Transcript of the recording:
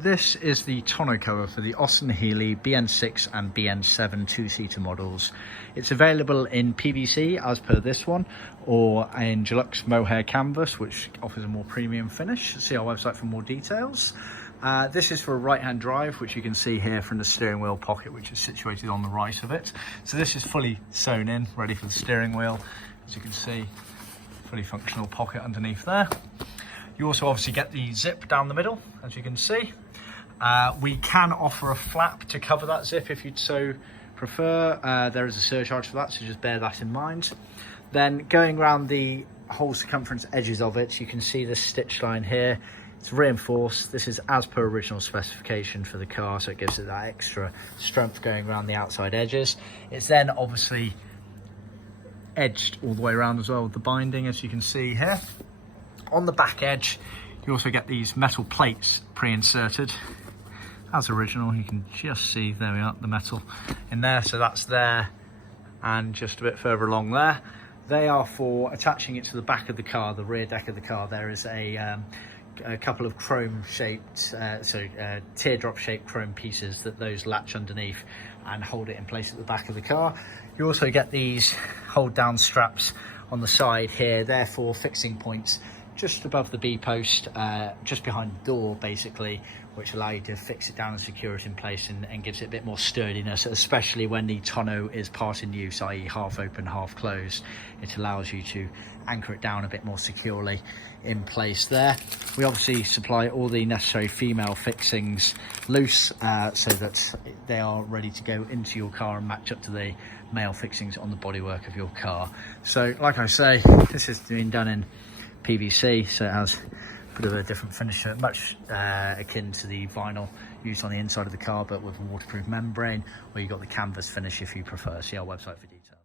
This is the tonneau cover for the Austin Healey BN6 and BN7 two-seater models. It's available in PVC as per this one, or in Deluxe Mohair canvas, which offers a more premium finish. See our website for more details. This is for a right-hand drive, which you can see here from the steering wheel pocket, which is situated on the right of it. So this is fully sewn in, ready for the steering wheel. As you can see, fully functional pocket underneath there. You also obviously get the zip down the middle, as you can see. We can offer a flap to cover that zip if you'd so prefer. There is a surcharge for that, so just bear that in mind. Then going around the whole circumference edges of it, you can see this stitch line here. It's reinforced. This is as per original specification for the car, so it gives it that extra strength going around the outside edges. It's then obviously edged all the way around as well with the binding, as you can see here. On the back edge, you also get these metal plates pre-inserted as original. You can just see, there we are, the metal in there. So that's there, and just a bit further along there. They are for attaching it to the back of the car, the rear deck of the car. There is a couple of chrome shaped, teardrop shaped chrome pieces that those latch underneath and hold it in place at the back of the car. You also get these hold down straps on the side here. They're for fixing points just above the B post, just behind the door basically, which allow you to fix it down and secure it in place, and gives it a bit more sturdiness, especially when the tonneau is part in use, i.e. half open, half closed. It allows you to anchor it down a bit more securely in place there. We obviously supply all the necessary female fixings loose, so that they are ready to go into your car and match up to the male fixings on the bodywork of your car. So like I say, this has been done in PVC, so it has a bit of a different finish, much akin to the vinyl used on the inside of the car, but with a waterproof membrane, or you've got the canvas finish if you prefer. See our website for details.